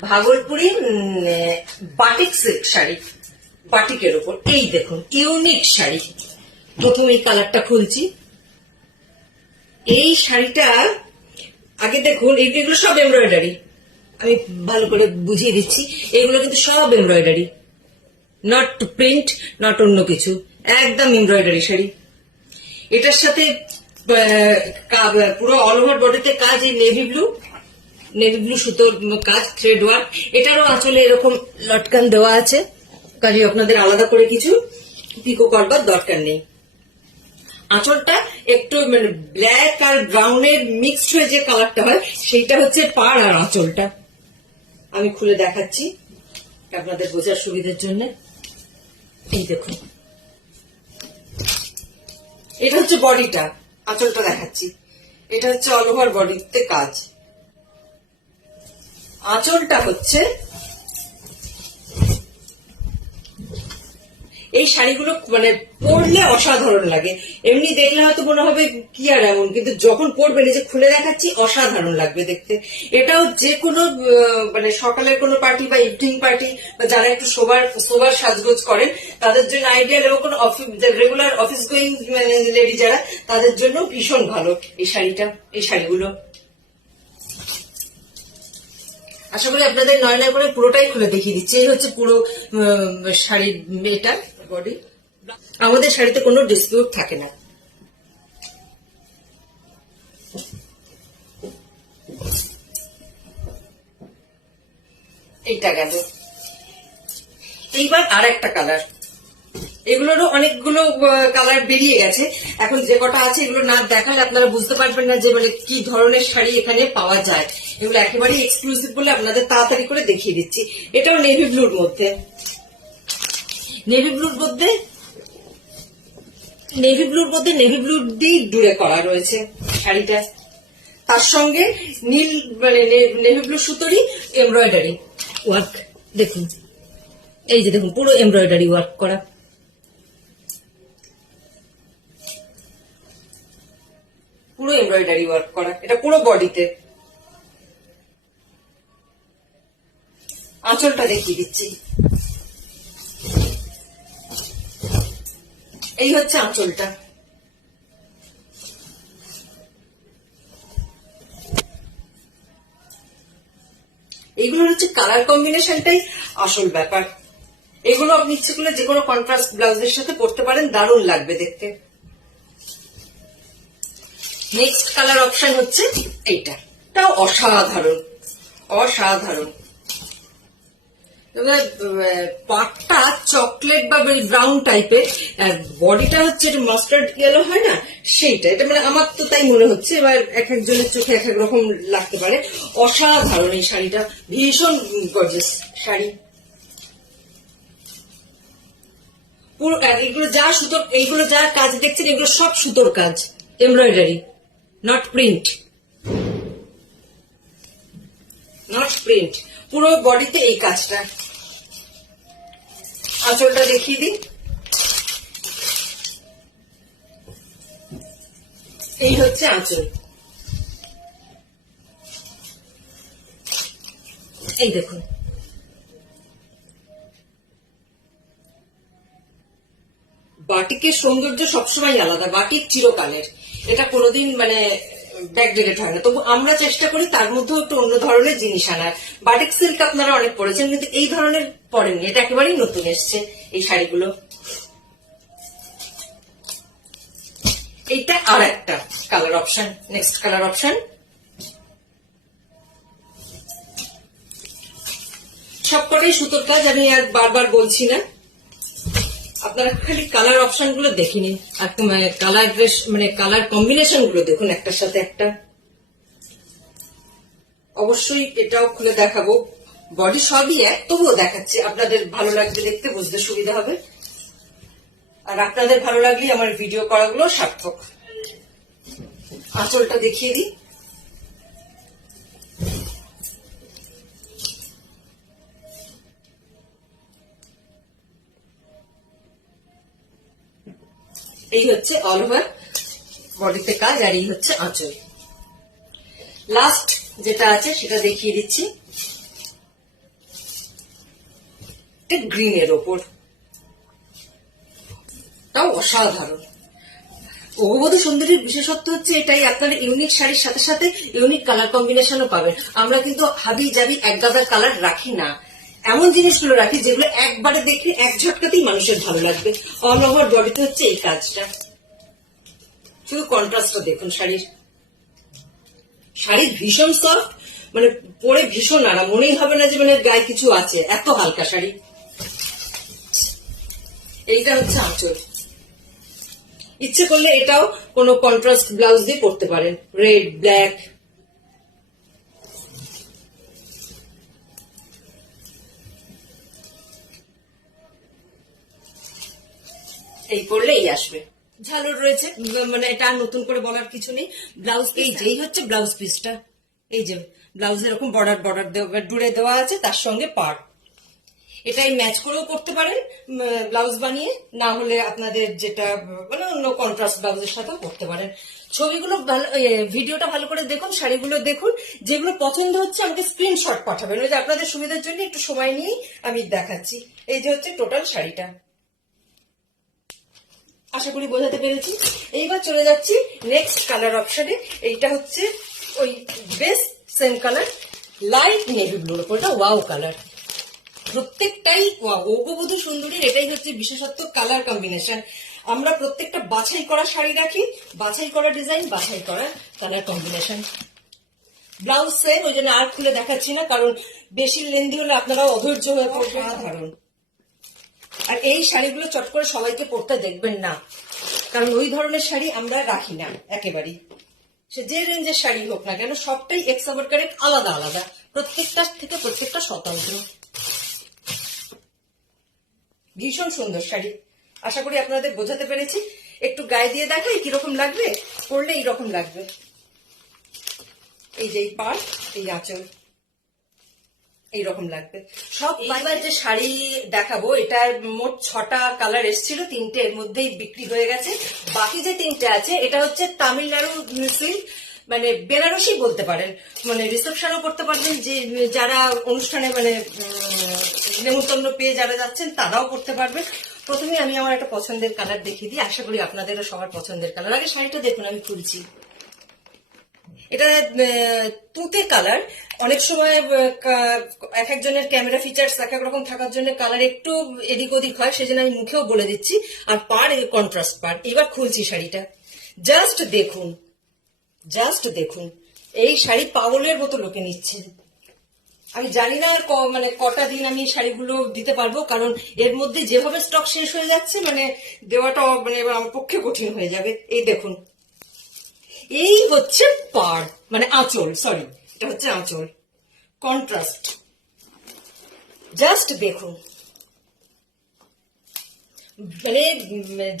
Bhagalpuri batik silk sari, বাটিকের উপর। এই দেখুন ইউনিক শাড়ি। প্রথম এই কালারটা খুলছি। এই শাড়িটা আগে দেখুন, এগুলো সব এমব্রয়ডারি। আমি ভালো করে বুঝিয়ে দিচ্ছি, এগুলো কিন্তু সব এমব্রয়ডারি, নট প্রিন্ট, নট অন্য কিছু, একদম এমব্রয়ডারি শাড়ি। এটার সাথে পুরো অল ওভার বডিতে কাজ, এই নেভি ব্লু সুতোর কাজ, থ্রেড ওয়ার্ক। এটারও আঁচলে এরকম লটকান দেওয়া আছে, কাজে আপনাদের আলাদা করে কিছু পিকো করবার দরকার নেই। আঁচলটা একটু মানে ব্ল্যাক আর ব্রাউনের মিক্সড হয়ে যে কালারটা হয়, সেইটা হচ্ছে পাড় আর আঁচলটা। আমি খুলে দেখাচ্ছি আপনাদের বোঝার সুবিধার জন্য। এই দেখুন, এটা হচ্ছে বডিটা, আঁচলটা দেখাচ্ছি। এটা হচ্ছে অল ওভার বডিতে কাজ। আঁচলটা হচ্ছে, এই শাড়িগুলো মানে পরলে অসাধারণ লাগে। এমনি দেখলে হয়তো মনে হবে কি আর এমন, কিন্তু যখন পরবেন, এই যে খুলে দেখাচ্ছি, অসাধারণ লাগবে দেখতে। এটাও যে কোনো মানে সকালের কোনো পার্টি বা ইভিনিং পার্টি, বা যারা একটু সোবার সাজগোজ করেন, তাদের জন্য আইডিয়াল। এবং কোনো রেগুলার অফিস গোয়িং লেডি যারা, তাদের জন্য ভীষণ ভালো এই শাড়িটা, এই শাড়িগুলো। আশা করি আপনাদের নয় নয় করে পুরোটাই খুলে দেখিয়ে দিচ্ছি। এই হচ্ছে পুরো শাড়ির এটা বডি। আমাদের শাড়িতে কোনো ডিসপিউট থাকে না। এইটা গেল। এইবার আর একটা কালার। এগুলোরও অনেকগুলো কালার বেরিয়ে গেছে। এখন যে কটা আছে, এগুলো না দেখালে আপনারা বুঝতে পারবেন না যে মানে কি ধরনের শাড়ি এখানে পাওয়া যায়। এগুলো একেবারেই এক্সক্লুসিভ বলে আপনাদের তাড়াতাড়ি করে দেখিয়ে দিচ্ছি। এটাও নেভি ব্লুর মধ্যে, নেভি ব্লু দিয়ে ডুরে করা রয়েছে শাড়িটা। তার সঙ্গে নীল মানে নেভি ব্লু সুতোরই এমব্রয়ডারি ওয়ার্ক। দেখুন, এই যে দেখুন, পুরো এমব্রয়ডারি ওয়ার্ক করা। পুরো এমব্রয়ডারি ওয়ার্ক করা, এটা পুরো বডিতে। আঁচলটা দেখিয়ে দিচ্ছি। এই হচ্ছে আঁচলটা। এইগুলোর হচ্ছে কালার কম্বিনেশনটাই আসল ব্যাপার। এগুলো আপনি ইচ্ছে করলে যে কোনো কন্ট্রাস্ট ব্লাউজের সাথে পরতে পারেন, দারুণ লাগবে দেখতে। নেক্সট কালার অপশন হচ্ছে এইটা। এটাও অসাধারণ, অসাধারণ। পাটটা চকলেট বা ব্রাউন টাইপের, বডিটা হচ্ছে মাস্টার্ড ইয়েলো হয় না, সেইটা। এটা মানে আমার তো তাই মনে হচ্ছে, এবার এক একজনের চোখে এক এক রকম লাগতে পারে। অসাধারণ এই শাড়িটা, ভীষণ গর্জিয়াস শাড়ি। পুরো এগুলো যা সুতোর, এইগুলো যা কাজ দেখছেন, এগুলো সব সুতোর কাজ, embroidery, not print, not print. পুরো বডিতে এই কাজটা। আঁচলটা দেখিয়ে দিই। এই হচ্ছে আঁচল। এই দেখুন, বাটিকের সৌন্দর্য সবসময় আলাদা। বাটিক চিরকালের, এটা কোনোদিন মানে ব্যাকডেটেড হয় না। তবু আমরা চেষ্টা করি তার মধ্যেও একটু অন্য ধরনের জিনিস আনার। বাটিক সিল্ক আপনারা অনেক পরেছেন, কিন্তু এই ধরনের পরেননি। এটা একেবারেই নতুন এসছে এই শাড়িগুলো। এইটা আর একটা colour option, next colour option. সবকটাই সুতোর কাজ, আমি আর বারবার বলছি না। আপনারা খালি কালার অপশন গুলো দেখে নিন, আর কালার ড্রেস মানে কালার কম্বিনেশন গুলো দেখুন একটার সাথে একটা। অবশ্যই এটাও খুলে দেখাবো। বডি সবই এক, তবুও দেখাচ্ছি, আপনাদের ভালো লাগবে দেখতে, বুঝতে সুবিধা হবে। আর আপনাদের ভালো লাগলে আমার ভিডিও করাগুলো সার্থক। আঁচলটা দেখিয়ে দিই। এই হচ্ছে অল ওভার বডিতে কাজ, আর এই হচ্ছে আঁচল। লাস্ট যেটা আছে সেটা দেখিয়ে দিচ্ছি। গ্রিনের ওপর, তাও অসাধারণ। অগবধূ সুন্দরীর বিশেষত্ব হচ্ছে এটাই, আপনারা ইউনিক শাড়ির সাথে সাথে ইউনিক কালার কম্বিনেশনও পাবেন। আমরা কিন্তু হাবি জাবি এক গাদার কালার রাখি না, এমন জিনিসগুলো রাখি যেগুলো একবারে দেখলে এক ঝটকাতেই মানুষের ভালো লাগবে। অল ওভার বডিতে হচ্ছে এই কাজটা, শুধু কন্ট্রাস্টটা দেখুন শাড়ির। শাড়ি ভীষণ সফট, মানে পরে ভীষণ আরাম, মনেই হবে না যে মানে গায়ে কিছু আছে, এত হালকা শাড়ি। এইটা হচ্ছে আঁচল, ইচ্ছে করলে এটাও কোনো কন্ট্রাস্ট ব্লাউজ দিয়ে পরতে পারেন, রেড ব্ল্যাক। এই পরলে এই আসবে। ঝালর রয়েছে, মানে এটা আর নতুন করে বলার কিছু নেই। ব্লাউজ এই যেই হচ্ছে ব্লাউজ পিসটা, এই যে ব্লাউজ এরকম বর্ডার বর্ডার ডুরে দেওয়া আছে, তার সঙ্গে পাড়। এটাই ম্যাচ করেও করতে পারেন ব্লাউজ বানিয়ে, না হলে আপনাদের যেটা মানে অন্য কন্ট্রাস্ট ব্লাউজের সাথেও করতে পারেন। ছবিগুলো ভালো, ভিডিওটা ভালো করে দেখুন, শাড়িগুলো দেখুন, যেগুলো পছন্দ হচ্ছে আমাকে স্ক্রিনশট পাঠাবেন, ওই যে আপনাদের সুবিধার জন্য একটু সময় নিয়েই আমি দেখাচ্ছি। এই যে হচ্ছে টোটাল শাড়িটা, আশা করি বোঝাতে পেরেছি। এইবার চলে যাচ্ছি নেক্সট কালার অপশনে। এইটা হচ্ছে ওই base same colour, light navy ব্লুর উপর, ওয়াও কালার, প্রত্যেকটাই অগবধূ সুন্দরীর এটাই হচ্ছে বিশেষত্ব, কালার কম্বিনেশন। আমরা প্রত্যেকটা বাছাই করা শাড়ি রাখি, বাছাই করা ডিজাইন, বাছাই করা কালার কম্বিনেশন। ব্লাউজ সেম, ওই জন্য আর খুলে দেখাচ্ছি না, কারণ বেশি লেন্দি হলে আপনারাও অধৈর্য হয়ে পড়বেন। সাধারণ, আর এই শাড়িগুলো চট করে সবাইকে পরতে দেখবেন না, কারণ ওই ধরনের শাড়ি আমরা রাখি না একেবারেই। সে যে রেঞ্জের শাড়ি হোক না কেন, সবটাই এক্স ওভার কারেক্ট, আলাদা আলাদা, প্রত্যেকটা থেকে প্রত্যেকটা স্বতন্ত্র। ভীষণ সুন্দর শাড়ি, আশা করি আপনাদের বোঝাতে পেরেছি। একটু গায়ে দিয়ে দেখাই কিরকম লাগবে, পরলে এইরকম লাগবে। এই যে এই পাড়, এই আঁচল, এইরকম লাগবে সব। এবার যে শাড়ি দেখাবো, এটার মোট 6টা কালার এসেছিল, 3টে এর মধ্যেই বিক্রি হয়ে গেছে। বাকি যে 3টে আছে, এটা হচ্ছে তামিলনাড়ু সিল্ক, মানে বেনারসি বলতে পারেন, মানে রিসেপশনও করতে পারবেন, যে যারা অনুষ্ঠানে মানে নেমন্তন্ন পেয়ে যারা যাচ্ছেন তারাও করতে পারবেন। প্রথমে আমি আমার একটা পছন্দের কালার দেখিয়ে দিই, আশা করি আপনাদেরও সবার পছন্দের কালার। আগে শাড়িটা দেখুন, আমি খুলছি। এটা তুতে কালার। অনেক সময় এক একজনের ক্যামেরা ফিচার্স এক এক রকম থাকার জন্য কালার একটু এদিক ওদিক হয়, সেজন্য আমি মুখেও বলে দিচ্ছি। আর পাড় কন্ট্রাস্ট পাড়। এবার খুলছি শাড়িটা, জাস্ট দেখুন, জাস্ট দেখুন, এই শাড়ি পাগলের মতো লোকে নিচ্ছে। আমি জানি না আর মানে কটা দিন আমি শাড়িগুলো দিতে পারবো, কারণ এর মধ্যে যেভাবে স্টক শেষ হয়ে যাচ্ছে, মানে দেওয়াটা মানে আমার পক্ষে কঠিন হয়ে যাবে। এই দেখুন, এই হচ্ছে পাড়, মানে আঁচল, সরি এটা হচ্ছে আঁচল, কন্ট্রাস্ট, জাস্ট দেখুন। মানে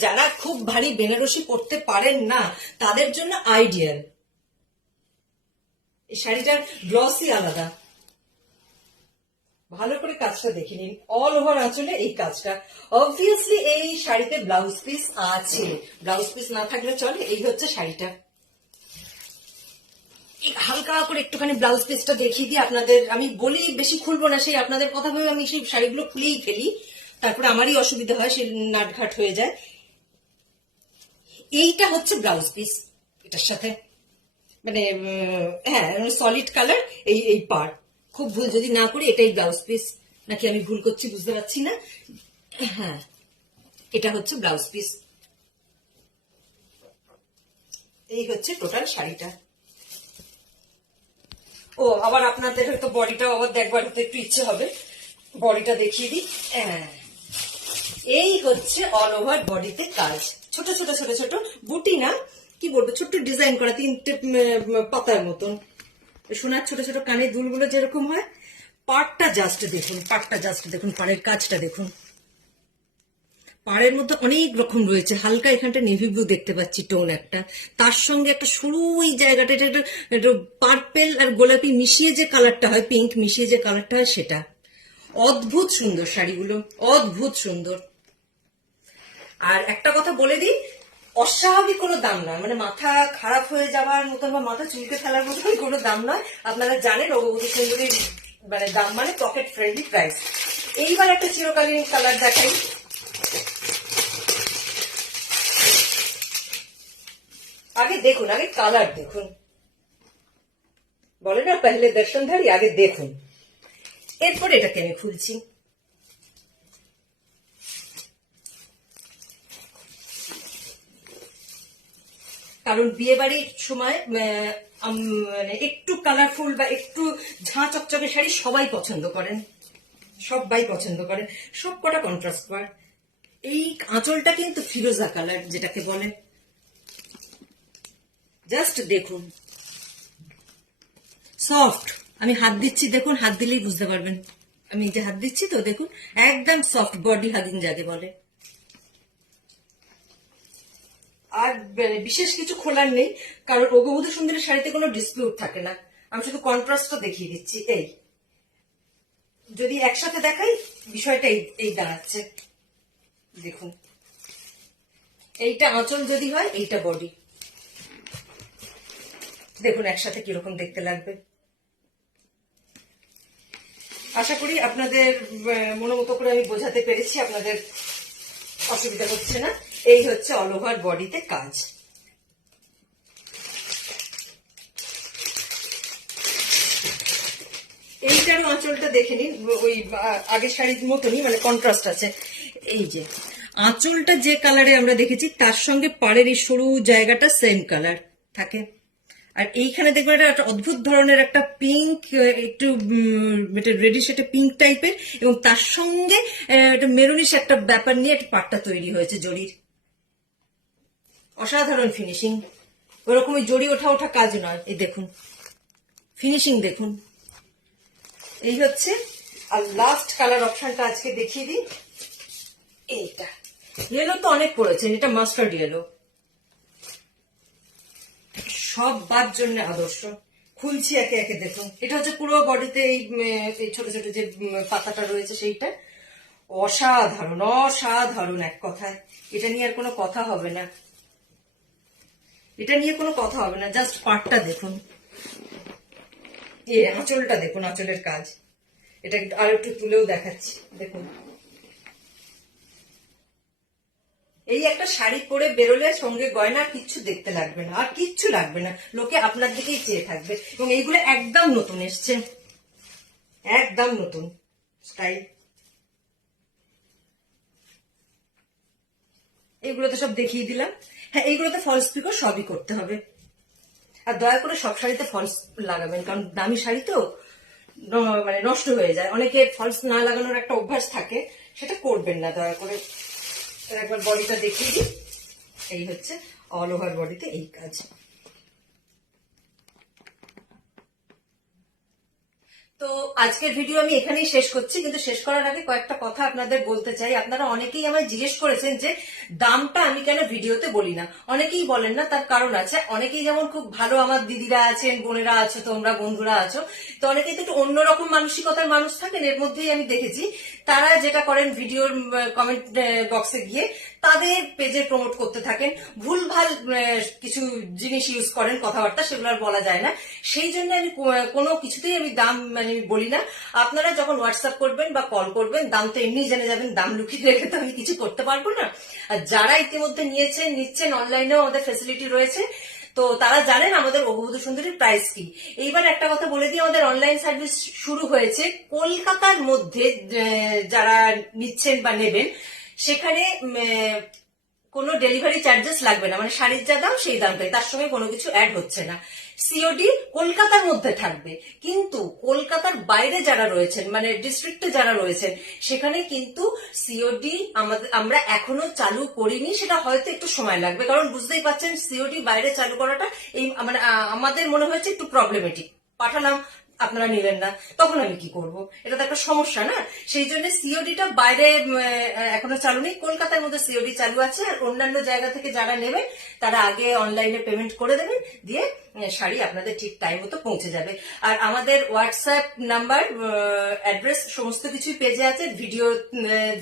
যারা খুব ভারী বেনারসি পরতে পারেন না, তাদের জন্য আইডিয়াল। এই শাড়িটার গ্লসই আলাদা, ভালো করে কাজটা দেখে নিন। অল ওভার আঁচলে এই কাজটা। অবভিয়াসলি এই শাড়িতে ব্লাউজ পিস আছে, ব্লাউজ পিস না থাকলে চলে। এই হচ্ছে শাড়িটা, হালকা করে একটুখানি ব্লাউজ পিসটা দেখিয়ে দিই আপনাদের। আমি বলি বেশি খুলবো না, সেই আপনাদের কথা ভেবে আমি সেই শাড়িগুলো খুলেই ফেলি, তারপরে আমারই অসুবিধা হয়, সে নাটঘাট হয়ে যায়। এইটা হচ্ছে ব্লাউজ পিস, এটার সাথে মানে হ্যাঁ সলিড কালার, এই এই পার্ট। খুব ভুল যদি না করি, এটাই ব্লাউজ পিস, নাকি আমি ভুল করছি বুঝতে পারছি না। হ্যাঁ, এটা হচ্ছে ব্লাউজ পিস। এই হচ্ছে টোটাল শাড়িটা। ও আবার আপনাদের হয়তো বডিটাও আবার দেখবার হতে একটু ইচ্ছে হবে, বডিটা দেখিয়ে দিই। এই হচ্ছে অল ওভার বডিতে কাজ, ছোট ছোট ছোট ছোট বুটি না, কি বলবো, ছোট্ট ডিজাইন করা, 3টে পাতার মতন। সোনার ছোট ছোট কানের দুলগুলো যেরকম হয়। পাড়টা জাস্ট দেখুন, পাড়টা জাস্ট দেখুন, পাড়ের কাজটা দেখুন। পাড়ের মধ্যে অনেক রকম রয়েছে, হালকা এখানটা নেভি ব্লু দেখতে পাচ্ছি টোন একটা, তার সঙ্গে একটা সরু এই জায়গাটা, এটা পার্পেল আর গোলাপি মিশিয়ে যে কালারটা হয়, পিঙ্ক মিশিয়ে যে কালারটা হয়, সেটা অদ্ভুত সুন্দর। শাড়িগুলো অদ্ভুত সুন্দর। আর একটা কথা বলে দিই, অস্বাভাবিক কোনো দাম নয়, মানে মাথা খারাপ হয়ে যাওয়ার মতন বা মাথা চুলকে ফেলার মতন কোনো দাম নয়। আপনারা জানেন অগবধূ সুন্দরীর মানে দাম মানে পকেট ফ্রেন্ডলি প্রাইস। এইবার একটা চিরকালীন কালার দেখাই। আগে দেখুন, আগে কালার দেখুন, বলে না পহলে দর্শনধারী, আগে দেখুন, এরপর এটাকে আমি খুলছি। কারণ বিয়ে বাড়ির সময় মানে একটু কালারফুল বা একটু ঝাঁ চকচকে শাড়ি সবাই পছন্দ করেন, সবাই পছন্দ করেন, সব কটা কন্ট্রাস্ট কর। এই আঁচলটা কিন্তু ফিরোজা কালার যেটাকে বলে, জাস্ট দেখুন, সফট। আমি হাত দিচ্ছি, দেখুন, হাত দিলেই বুঝতে পারবেন, আমি যে হাত দিচ্ছি তো দেখুন, একদম সফট, বডি হাগিং যাকে বলে। আর বিশেষ কিছু খোলার নেই, কারণ অগবধূ সুন্দরী শাড়িতে কোনো ডিসপিউট থাকে না। আমি শুধু কন্ট্রাস্টটা দেখিয়ে দিচ্ছি। এই যদি একসাথে দেখাই, বিষয়টা এই দাঁড়াচ্ছে, দেখুন, এইটা আঁচল যদি হয়, এইটা বডি, দেখুন একসাথে কিরকম দেখতে লাগবে। আশা করি আপনাদের মনোমতো করে আমি বোঝাতে পেরেছি, আপনাদের অসুবিধা হচ্ছে না। এই হচ্ছে অল ওভার বডিতে কাজ। এইটার আঁচলটা দেখে নিন, ওই আগের শাড়ির মতনই, মানে কন্ট্রাস্ট আছে। এই যে আঁচলটা যে কালারে আমরা দেখেছি, তার সঙ্গে পাড়ের এই সরু জায়গাটা সেম কালার থাকে। আর এইখানে দেখবেন একটা অদ্ভুত ধরনের একটা পিঙ্ক, একটু রেডিশ, একটা পিঙ্ক টাইপের, এবং তার সঙ্গে একটা মেরুনিশ একটা ব্যাপার নিয়ে একটা পাটটা তৈরি হয়েছে জরির। অসাধারণ ফিনিশিং, ওরকমই জড়ি ওঠা ওঠা কাজ নয়। এই দেখুন ফিনিশিং দেখুন। এই হচ্ছে, আর লাস্ট কালার অপশনটা আজকে দেখিয়ে দিই। এইটা ইয়েলো তো অনেক পড়েছেন, এটা মাস্টার্ড ইয়েলো, সবার জন্য আদর্শ। খুলছি একে একে, দেখুন, এটা হচ্ছে পুরো বডিতে এই ছোট ছোট যে পাতাটা রয়েছে সেইটা। অসাধারণ, অসাধারণ এক কথায়, এটা নিয়ে আর কোনো কথা হবে না, এটা নিয়ে কোনো কথা হবে না। জাস্ট পাটটা দেখুন, আঁচলটা দেখুন, আঁচলের কাজ। এটা আর একটু তুলেও দেখাচ্ছি, দেখুন। এই একটা শাড়ি পরে বেরোলে সঙ্গে গয়না কিচ্ছু দেখতে লাগবে না, আর কিচ্ছু লাগবে না, লোকে আপনার দিকেই চেয়ে থাকবে। এবং এইগুলো একদম নতুন এসছে, একদম নতুন স্টাইল। এইগুলো তো সব দেখিয়ে দিলাম। হ্যাঁ, এইগুলোতে ফলস পিকো সবই করতে হবে। আর দয়া করে সব শাড়িতে ফলস লাগাবেন, কারণ দামি শাড়ি তো মানে নষ্ট হয়ে যায়। অনেকে ফলস না লাগানোর একটা অভ্যাস থাকে, সেটা করবেন না দয়া করে। একবার বডিটা দেখিয়ে দিই। এই হচ্ছে অল ওভার বডিতে এই কাজ। তো আজকের ভিডিও আমি এখানেই শেষ করছি, কিন্তু শেষ করার আগে কয়েকটা কথা আপনাদের বলতে চাই। আপনারা অনেকেই আমায় জিজ্ঞেস করেছেন যে দামটা আমি কেন ভিডিওতে বলি না। অনেকেই বলেন না, তার কারণ আছে। অনেকেই যেমন খুব ভালো আমার দিদিরা আছেন, বোনেরা আছো, তোমরা বন্ধুরা আছো, তো অনেকেই তো একটু অন্যরকম মানসিকতার মানুষ থাকেন। এর মধ্যেই আমি দেখেছি তারা যেটা করেন, ভিডিওর কমেন্ট বক্সে গিয়ে তাদের পেজে প্রমোট করতে থাকেন, ভুলভাল কিছু জিনিস ইউজ করেন, কথাবার্তা, সেগুলো আর বলা যায় না। সেই জন্য আমি কোনো কিছুতেই আমি দাম মানে বলি না। আপনারা যখন হোয়াটসঅ্যাপ করবেন বা কল করবেন, দাম তো এমনি জেনে যাবেন, দাম লুকিয়ে রেখে তো আমি কিছু করতে পারবো না। আর যারা ইতিমধ্যে নিয়েছেন, নিচ্ছেন, অনলাইনেও আমাদের ফ্যাসিলিটি রয়েছে, তো তারা জানেন আমাদের অগবধূ সুন্দরীর প্রাইস কি। এইবার একটা কথা বলে দিই, আমাদের অনলাইন সার্ভিস শুরু হয়েছে কলকাতার মধ্যে। যারা নিচ্ছেন বা নেবেন, সেখানে কোনো ডেলিভারি চার্জেস লাগবে না, মানে শাড়ির যা দাম সেই দামটাই, তার সঙ্গে কোনো কিছু অ্যাড হচ্ছে না। সিওডি কলকাতার মধ্যে থাকবে, কিন্তু কলকাতার বাইরে যারা রয়েছেন, মানে ডিস্ট্রিক্টে যারা রয়েছেন, সেখানে কিন্তু সিওডি আমরা এখনো চালু করিনি। সেটা হয়তো একটু সময় লাগবে, কারণ বুঝতেই পারছেন সিওডি বাইরে চালু করাটা এই মানে আমাদের মনে হয়েছে একটু প্রবলেমেটিক। পাঠালাম, আপনারা নিলেন না, তখন আমি কি করব? এটা তো একটা সমস্যা না। সেই জন্য সিওডিটা বাইরে এখনো চালু নেই, কলকাতার মধ্যে সিওডি চালু আছে। আর অন্যান্য জায়গা থেকে যারা নেবেন, তারা আগে অনলাইনে পেমেন্ট করে দেবেন, দিয়ে শাড়ি আপনাদের ঠিক টাইম মতো পৌঁছে যাবে। আর আমাদের হোয়াটসঅ্যাপ নাম্বার, অ্যাড্রেস সমস্ত কিছুই পেজে আছে।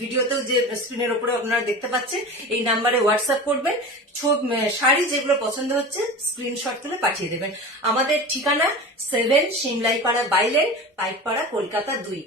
ভিডিওতেও যে স্ক্রিনের উপরে আপনারা দেখতে পাচ্ছেন, এই নাম্বারে হোয়াটসঅ্যাপ করবেন। শাড়ি যেগুলো পছন্দ হচ্ছে স্ক্রিনশট তুলে পাঠিয়ে দেবেন। আমাদের ঠিকানা 7 সিমলাইপাড়া বাইলেন, পাইকপাড়া, কলকাতা 2।